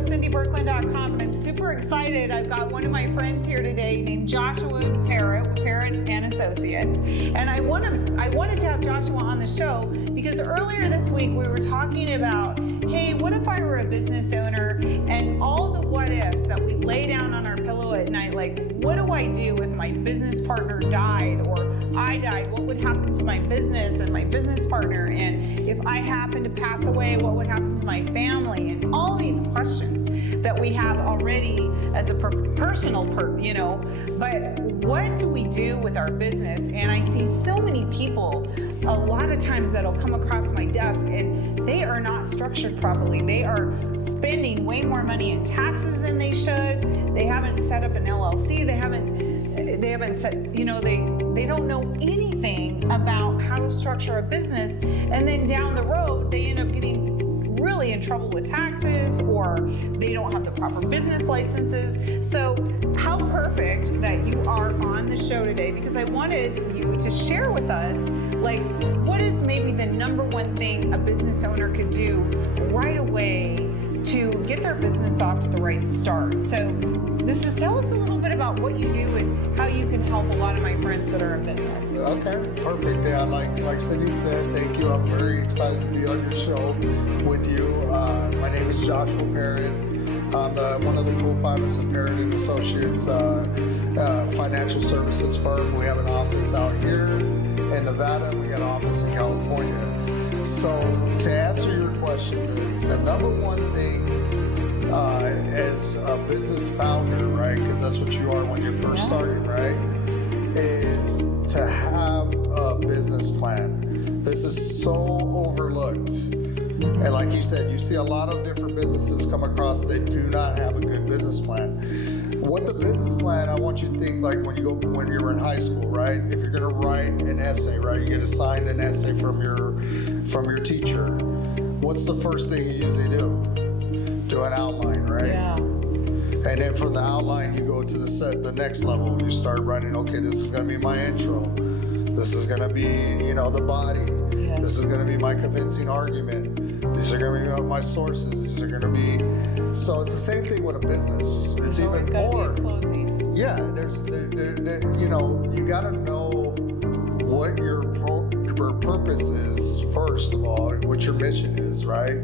with CindyBirkland.com, and I'm super excited. I've got one of my friends here today named Joshua Parrott with Parrott and Associates, and I wanted to have Joshua on the show because earlier this week we were talking about, hey, what if I were a business owner, and all the what ifs that we lay down on our pillow at night, like what do I do if my business partner died or I died? What would happen to my business and my business partner? And if I happen to pass away, what would happen to my family? And all these questions that we have already as a personal but what do we do with our business? And I see so many people a lot of times that'll come across my desk and they are not structured properly. They are spending way more money in taxes than they should. They haven't set up an LLC. They haven't set, they don't know anything about how to structure a business. And then down the road, they end up getting really in trouble with taxes, or they don't have the proper business licenses. So how perfect that you are on the show today, because I wanted you to share with us, like, what is maybe the number one thing a business owner could do right away to get their business off to the right start. So tell us a little bit about what you do and how you can help a lot of my friends that are in business. Okay, perfect. Yeah, like Cindy said, thank you. I'm very excited to be on your show with you. My name is Joshua Parrott. I'm one of the co-founders of Parrott and Associates financial services firm. We have an office out here in Nevada. We got an office in California. So to answer your question, the number one thing as a business founder, right, because that's what you are when you're first starting, right, is to have a business plan. This is so overlooked. And like you said, you see a lot of different businesses come across that do not have a good business plan. What the business plan, I want you to think like when you were in high school, right? If you're gonna write an essay, right? You get assigned an essay from your teacher. What's the first thing you usually do? Do an outline, right? Yeah. And then from the outline, you go to the next level. You start writing, okay, this is gonna be my intro. This is gonna be, the body. Yeah. This is gonna be my convincing argument. These are gonna be my sources. These are gonna be, so it's the same thing with a business. It's even more. Yeah, you gotta know what your purpose is, first of all, what your mission is, right?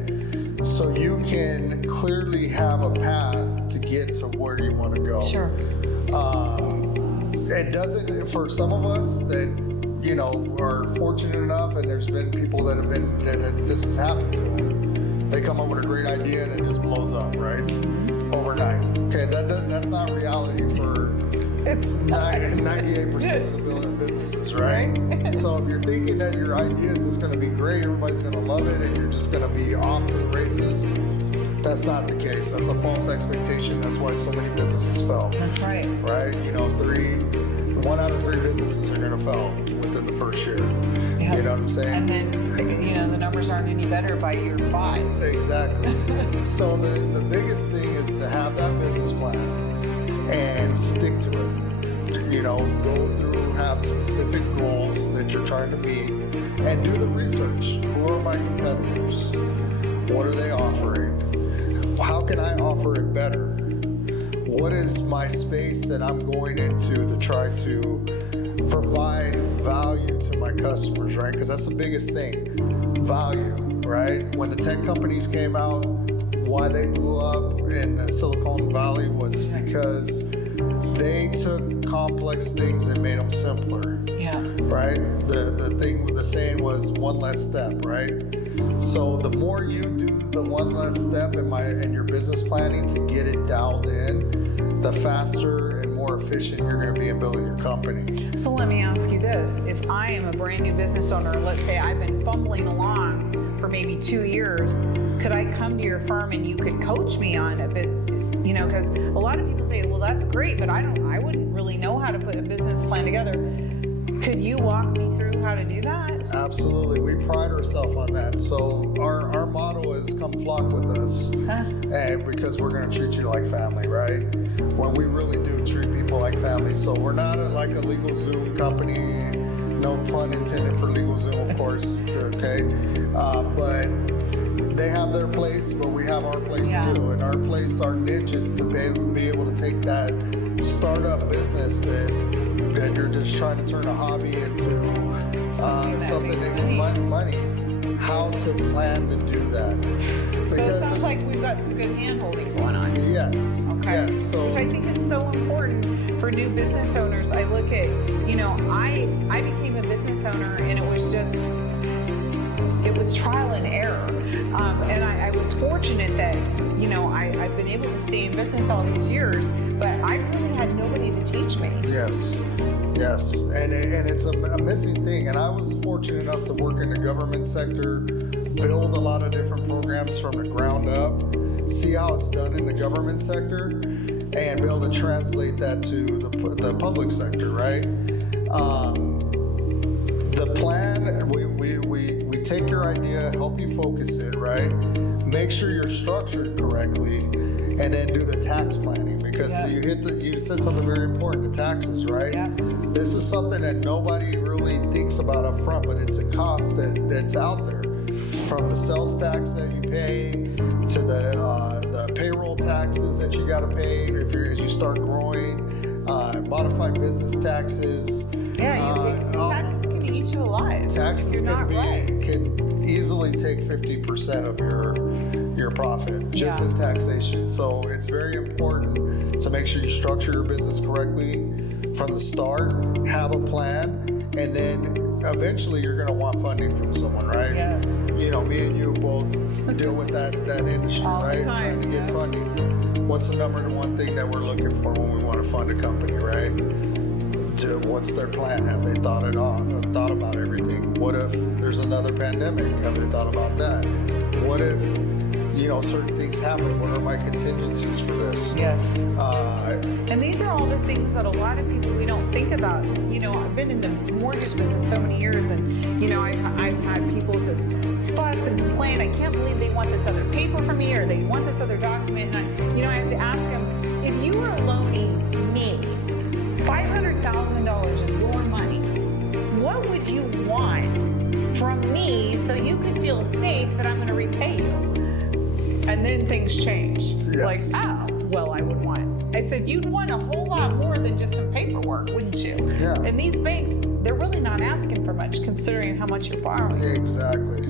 So you can clearly have a path to get to where you want to go. Sure. It doesn't, for some of us that, are fortunate enough, and there's been people that this has happened to them. They come up with a great idea and it just blows up, right? Overnight. Okay, that's not reality for 98% of the businesses, right? So if you're thinking that your idea is just going to be great, everybody's going to love it, and you're just going to be off to the races, that's not the case. That's a false expectation. That's why so many businesses fail. That's right. Right? 1 out of 3 businesses are going to fail within the first year. Yeah. You know what I'm saying? And then, the numbers aren't any better by year 5. Exactly. So the biggest thing is to have that business plan and stick to it. Go through, have specific goals that you're trying to meet, and do the research. Who are my competitors? What are they offering? How can I offer it better? What is my space that I'm going into to try to provide value to my customers, right? Because that's the biggest thing, value, right? When the tech companies came out, why they blew up in Silicon Valley was because they took complex things and made them simpler. Yeah. Right? The saying was one less step, right? So the more you do the one less step in your business planning to get it dialed in, the faster and more efficient you're going to be in building your company. So let me ask you this. If I am a brand new business owner, let's say I've been fumbling along for maybe 2 years, could I come to your firm and you could coach me on a bit? Because a lot of people say, well, that's great, but I wouldn't really know how to put a business plan together. Could you walk me through how to do that? Absolutely. We pride ourselves on that. So our motto is come flock with us. And because we're going to treat you like family, right? When we really do treat people like family. So we're not like a LegalZoom company. No pun intended for LegalZoom, of course. Okay. But they have their place, but we have our place Yeah. too. And our place, our niche is to be able to take that startup business that you're just trying to turn a hobby into something that money. How to plan to do that. So it sounds like we've got some good hand-holding going on. Yes. Okay. Yes. So, which I think is so important for new business owners. I look at, I became a business owner, and it was trial and error. And I was fortunate that, I've been able to stay in business all these years, but I really had nobody to teach me. Yes. Yes, and it's a missing thing. And I was fortunate enough to work in the government sector, build a lot of different programs from the ground up, see how it's done in the government sector, and be able to translate that to the public sector, right? The plan, we take your idea, help you focus it, right? Make sure you're structured correctly, and then do the tax planning, because you said something very important, the taxes, right? Yeah. This is something that nobody really thinks about up front, but it's a cost that's out there. From the sales tax that you pay to the payroll taxes that you got to pay as you start growing, modified business taxes. Yeah, taxes can eat you alive. Taxes can easily take 50% of your profit just in taxation. So it's very important to make sure you structure your business correctly from the start, have a plan, and then eventually you're going to want funding from someone, right? Yes. Me and you both deal with that industry, all right? The time. Trying to get funding. What's the number one thing that we're looking for when we want to fund a company, right? What's their plan? Have they thought about everything? What if there's another pandemic? Have they thought about that? What if certain things happen? What are my contingencies for this? Yes. And these are all the things that a lot of people, we don't think about. I've been in the mortgage business so many years, and I've had people just fuss and complain. I can't believe they want this other paper from me, or they want this other document. And I have to ask them, if you were loaning me $500,000 of your money, what would you want from me so you could feel safe that I'm going to repay you? And then things change. Yes. Like, I would want. I said, you'd want a whole lot more than just some paperwork, wouldn't you? Yeah. And these banks, they're really not asking for much considering how much you're borrowing. Exactly.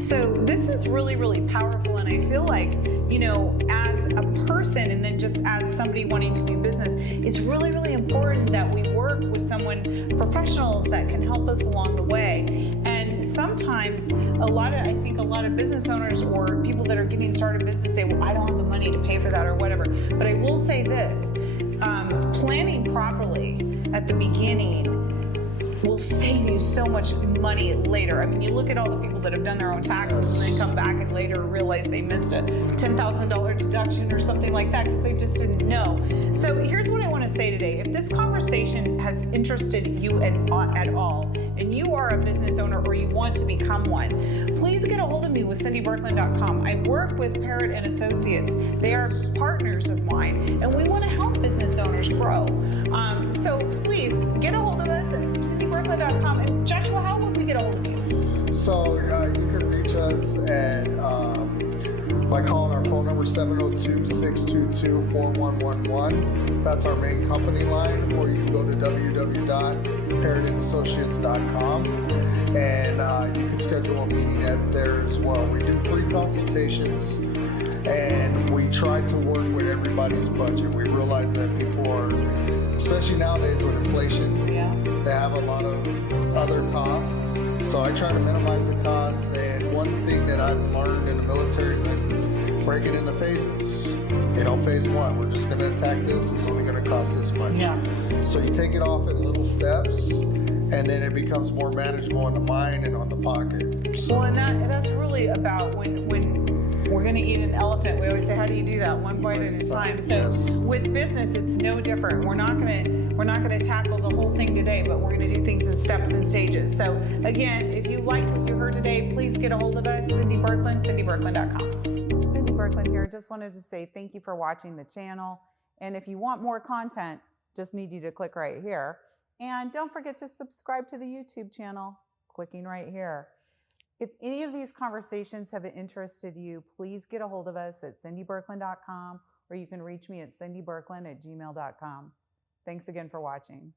So this is really, really powerful. And I feel like, as a person and then just as somebody wanting to do business, it's really, really important that we work with professionals that can help us along the way. And sometimes a lot of business owners or people that are getting started in business say, well, I don't have the money to pay for that or whatever. But I will say this, planning properly at the beginning will save you so much money later. I mean, you look at all the people that have done their own taxes and then come back and later realize they missed a $10,000 deduction or something like that because they just didn't know. So here's what I want to say today. If this conversation has interested you at all, and you are a business owner or you want to become one, please get a hold of me with cindybirkland.com. I work with Parrott and Associates. They are partners of mine, and we want to help business owners grow. So please get a hold of us at cindybirkland.com. And Joshua, how would we get a hold of you? So you can reach us at by calling our phone number 702-622-4111. That's our main company line, or you can go to www.parrottassociates.com and you can schedule a meeting there as well. We do free consultations, and we try to work with everybody's budget. We realize that people are, especially nowadays with inflation, they have a lot of other costs. So I try to minimize the costs. And one thing that I've learned in the military is I break it into phases. Phase one, we're just going to attack this. It's only going to cost this much. Yeah. So you take it off in little steps, and then it becomes more manageable on the mind and on the pocket. So, well, and that's really about when we're going to eat an elephant. We always say, how do you do that? One bite at a time. So with business, it's no different. We're not going to tackle the whole thing today, but we're going to do things in steps and stages. So again, if you like what you heard today, please get a hold of us, Cindy Birkland, cindybirkland.com. Cindy Birkland here. Just wanted to say thank you for watching the channel. And if you want more content, just need you to click right here. And don't forget to subscribe to the YouTube channel, clicking right here. If any of these conversations have interested you, please get a hold of us at cindybirkland.com, or you can reach me at cindybirkland@gmail.com. Thanks again for watching.